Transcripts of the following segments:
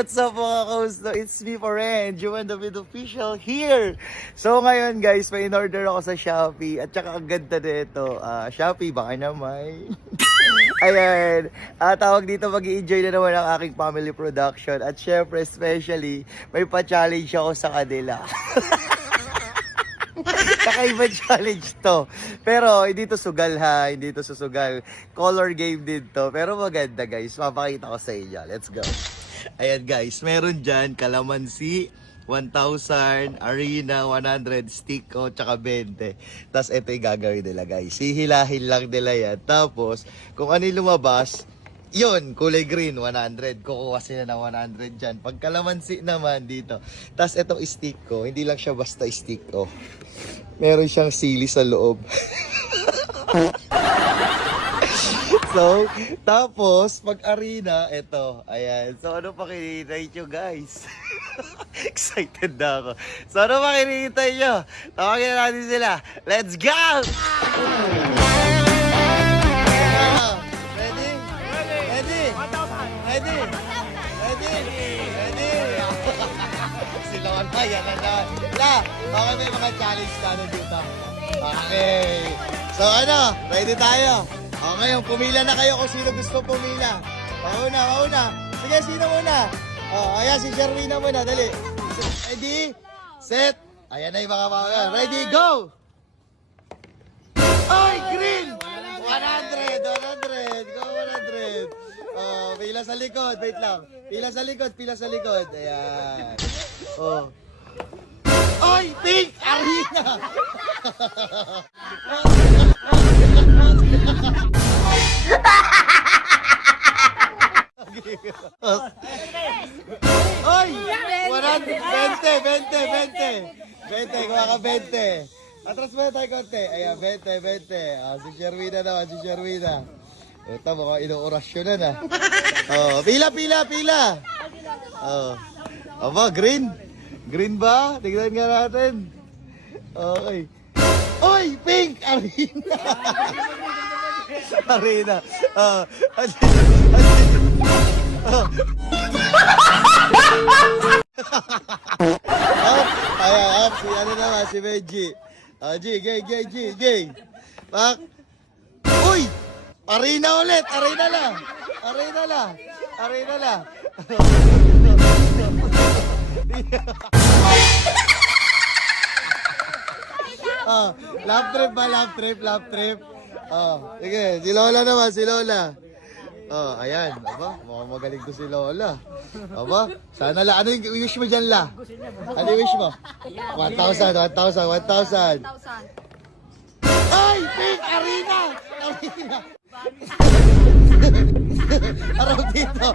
what's up mga kausto? It's me for Ren, Juan David Official here. So ngayon guys, may in-order ako sa Shopee. At saka ang ganda nito. Shopee, baka naman. Ayan. Tawag dito, mag-i-enjoy na naman ang aking family production. At syempre, especially, may pa-challenge ako sa kanila. Kakaiba challenge to. Pero hindi to sugal ha, hindi to susugal. Color game din to. Pero maganda guys, mapakita ko sa inyo. Let's go. Ayan guys, meron dyan kalamansi 1,000, arena 100, stick o tsaka 20. Tapos ito yung gagawin nila guys. Hihilahil lang nila yan. Tapos kung ano yung lumabas, yun, kulay green, 100. Kukuha sila ng 100 dyan. Pag kalamansi naman dito. Tapos itong stick ko, hindi lang siya basta stick ko. Meron siyang sili sa loob. So, tapos, pag arena, ito. Ayan. So, ano pa kinihintay nyo, guys? Excited na ako. So, ano pa kinihintay nyo? Tawagin na natin sila. Let's go! Sila ka yan na. Okay, may mga challenge na dito. Okay. So ano, ready tayo? O ngayon, pumila na kayo kung sino gusto pumila. Mauna. Sige, sino muna? Ayan, si Sherwina muna, dali. Ready? Set. Ayan na yung mga. Ready, go! Ay, green! 100! Go 100! Pila sa likod, wait lang. Pila sa likod. Ayan. Ay, pink! Arena! Ay! 20, kuha ka 20. Atras mo na tayo konti. Ayan, 20. Si Sherwina naman, si Sherwina. Ito, mukhang inuorasyonan na. Pila. Aba, green. Green ba? Tignan nga natin. Okay. Oy, pink! Arena. Ayan, si ano naman, si Benji. G. Pak. Uy! Arena ulit! Arena lang! Lap trip. Sige, si Lola naman, si Lola. Ayan, aba, mukhang magaling to si Lola. Aba, sana la, ano yung wish mo dyan la? Ano yung wish mo? 1,000. Ay, pink arena! Araw dito.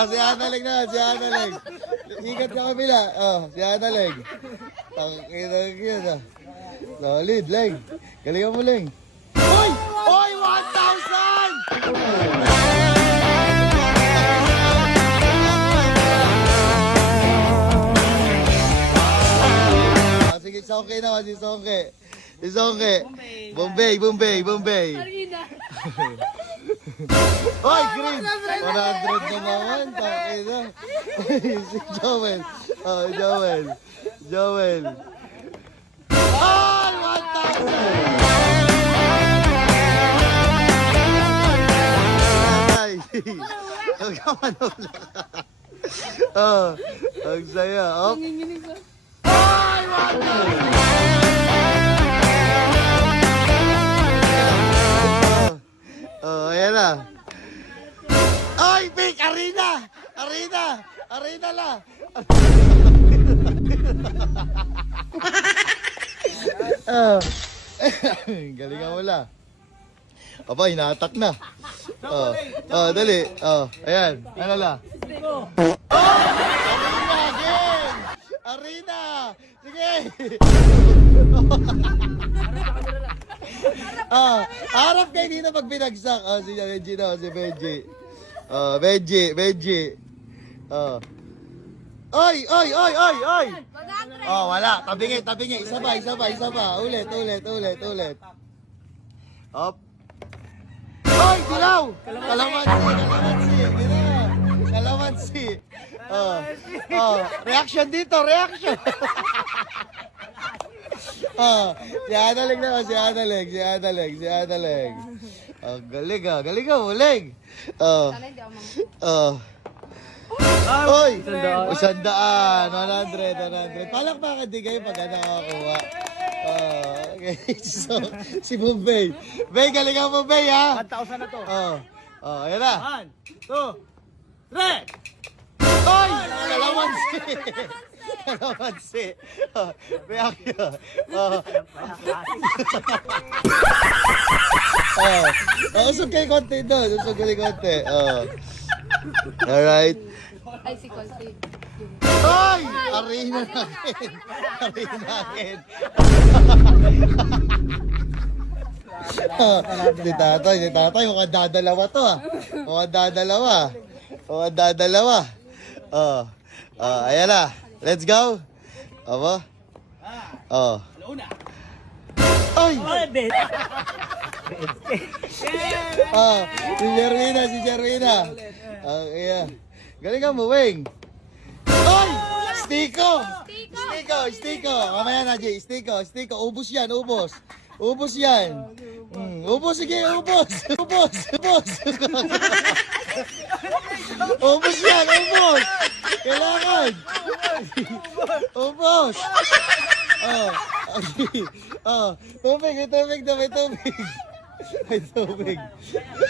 Si Analeg na, si Analeg. Ikat ka kabila. Si Analeg. Tangkinag yun Solid, Leg. Galingan mo, Leg. Oy! 1,000! Sige, Songke naman, si Songke. Bombay. Oy, green! 100 naman, takina. Si Joel. Joel. Ay, 1,000! Ay, magkamanula ka. Ang saya. Ay, 1,000! Ayan na. Ay, pink! Arena la! Galingan mo la. Aba, hinatak na. Dali. Ayan. Ano la? Arena! Sige! Harap kayo dito pag binagsak. Si Benji na, si Benji. Benji. Ay! Wala. Tabingi. Isa pa. Ulit. Up. Hoy, dilaw! Kalamansi. Kalamansi. Reaction dito, reaction. Si Analeg naman, si Analeg. Galing uling. Oy! 100. 100. Palakpakan din kayo pag nakakuha. Okay, so, si Bombay. Bay, galing mo, Bay, ha? 1,000 na to. Ayan na. 1, 2, 3! Oy! Kalamansi. Reaction. Usog kayo konti doon. Alright. Ay, si Consi. Ay! Arena natin. Si tatay, mukhang dadalawa to ah. Mukhang dadalawa. Ayan na. Let's go. Aba? Alauna. Ay! Ay, bet. Si Jerwina. Yeah. Galing ka mo, Weng. Ay! Stiko! Mamaya na, Jay. Stiko. Ubus yan. Ubus, sige, ubus. Ubus yan. Kailangan. Ubus. Tubig.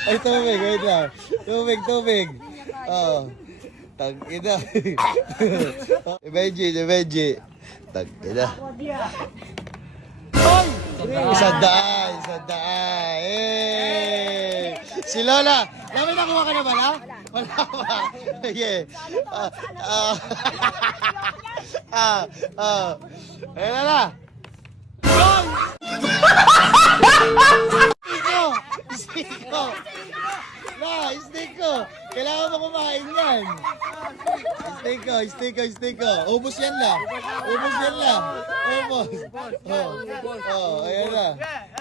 May tubig. Wait lang. Tubig. Tangina. Benji. Tangina. Isang daan. Si Lola. Lami nakuha ka na ba na? Wala pa. Sige. Ayan na. Stiko. Kailangan mo kumain yan. Stiko. Ubus yan lang. Ayan na.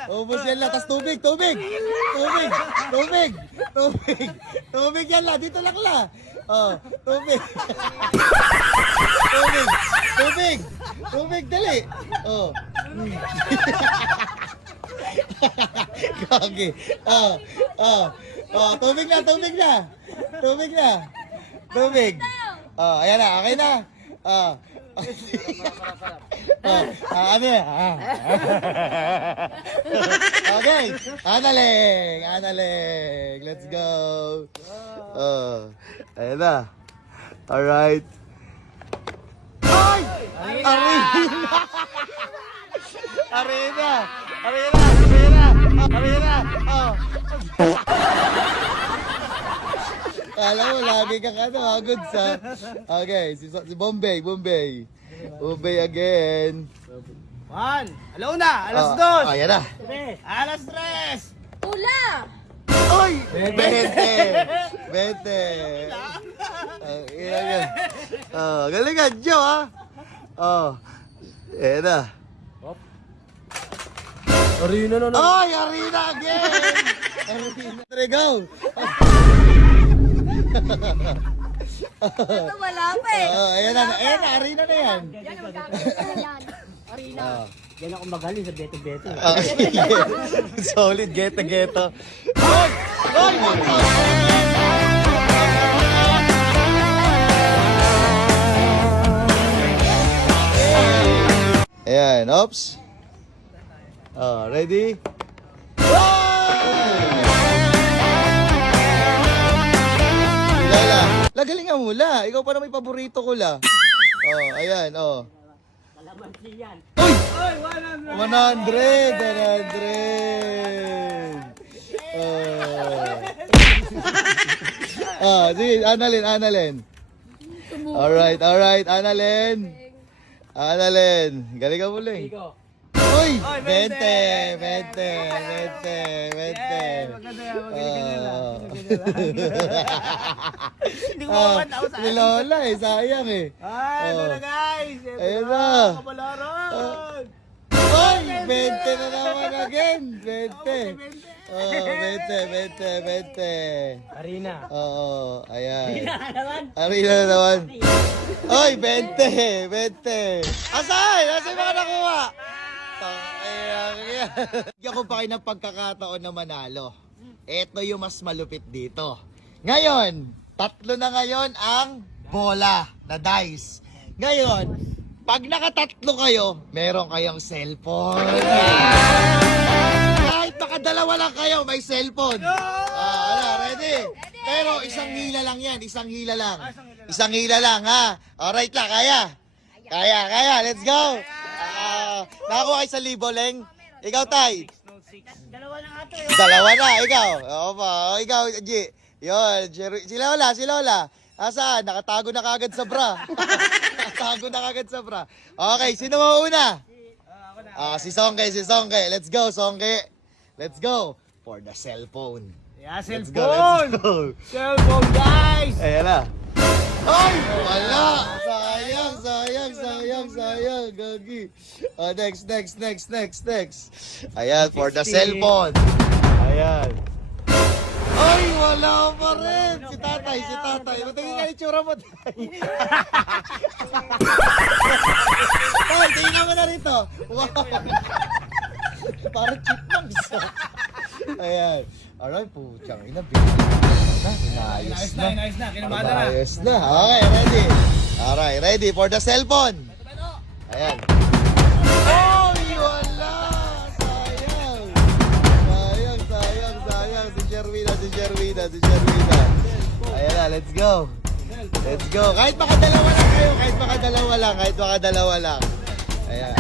Ubus yan lang. Tapos tubig. Tubig yan lang. Dito lang la. Tubig, dali. Kagi. Tubig na. Ayan na, okay na. Ano yan? Okay. Analeg. Let's go. Ayan na. Alright. Ay! Arena. Alam mo, lagi ka agad sa... Okay, si Bombay again. 1, alauna, alas 2. Ayan na. Alas 3. Ula! Oy! 20. Galing ka, Joe, ha? Ayan na. Arena na. Ay, Arena again! Go! Ito wala pa eh. Ayan na, Arena na yan. Yan ang magkakaroon yan. Arena. Yan ako magaling sa beto-beto. Solid, geto. Ay! Ayan, oops. Ready? Lagalingan mo la. Ikaw pa na may paborito ko la. Ayan. Kalamansi yan. Uy! 100. Sige, Annalyn. Alright, Annalyn. Galing ka muling. Uy! 20. Hindi ko mapataw sa Si Lola sayang eh. Ay, ito na guys. Ayun na. Kapalaran. Uy! 20 na naman again. 20. Oh, 20. Arena. Oo, ayan. naman. Arena na naman. Oy, 20. Asan? Asan yung mga nakuha? Bigyan ko pa kayo ng pagkakataon na manalo. Ito yung mas malupit dito. Ngayon, 3 na ngayon ang bola na dice. Ngayon, pag nakatatlo kayo, meron kayong cellphone. Kahit makadalawa lang kayo, may cellphone. Ready? Pero isang hila lang yan, isang hila lang. Isang hila lang, ha? Alright lang, kaya? Kaya, let's go! Nakakuha kayo sa libo, Leng? Ikaw, Tay? Dalawa na nga to eh. Dalawa na, ikaw. Oo pa, ikaw, G. Yun, si Lola. Asaan? Nakatago na kagad sa bra. Okay, sino mauna? Si Songke. Let's go, Songke. Let's go. For the cellphone. Yeah, Let's cellphone. go. Cellphone, guys. Ayan na. Ay! Wala! Sayang. Gagi. Next. Ayan, for the 60. cellphone. Ayan. Ay, wala pa rin. Si tatay. Tingin nga yung tsura mo, tay. Tay, tingnan mo na rito. Wow. Parang chipmunks. Ayan. Alright, puchang ina. Inayos na. Inayos na. Okay, ready. Alright, ready for the cellphone. Ayan. Ay, wala. Sayang. Si Jerwina. Ayan na, let's go. Kahit makadalawa lang kayo. Kahit makadalawa lang. Ayan.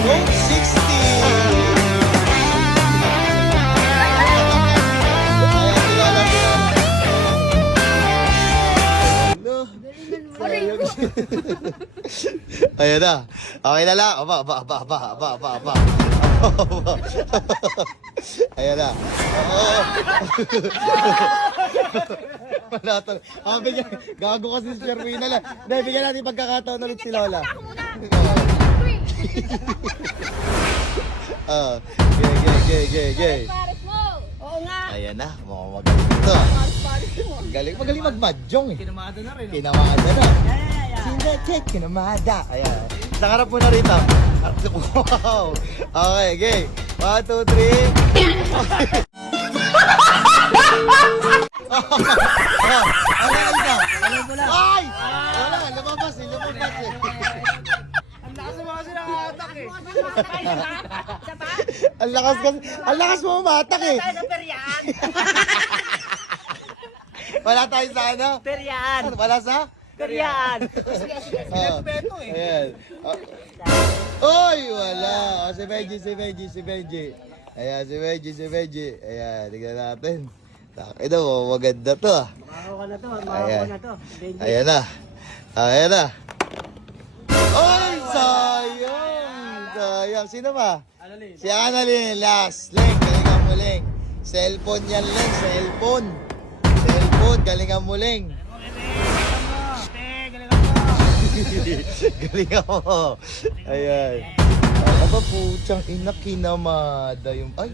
Vote 60. Ayan, kilala. Ayan na. Okay na lang. Aba. Ayan na. Manatol. Gago kasi si Jerwina lang. Hindi, bigyan natin pagkakataon ulit si Lola. Gay. Pares mo. Oo nga. Ayan na. Magaling ito. Magaling mag-mahjong eh. Kinamada na rin. Kinamada na. Yeah. Sina check, kinamada. Ayan. Sa harap mo na rito. Wow. Okay, gay. 1, 2, 3. Alam mo na. Ay! Wala, lumabas eh. Ang lakas ng mga sinakatak eh. Ang lakas mo umatak eh. Tayo sa peryan. Wala tayo sa ano? Peryan. Wala sa? Peryan. Beto eh. Ayan. Oy, wala. Si Benji. Ayan, si Benji. Ayan, tignan natin. Ito, maganda to ah. Makakuha na to. Benji. Ayan na. Oy, sayang. Sino ba? Annalyn. Si Annalyn, last. Leng, galingan mo, Leng. Cellphone yan, Leng. Cellphone, galingan mo, Leng. Galingan mo. Ayan. Aba, putsang ina, kinamada yung... Ay!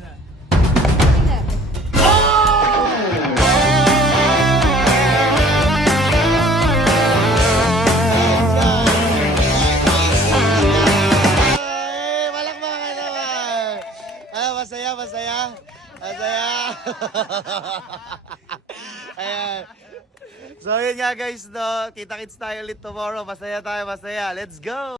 Palakpakan naman! Masaya. Ayan. So yun nga guys, no? Kita-kits tayo ulit tomorrow. Masaya tayo. Let's go!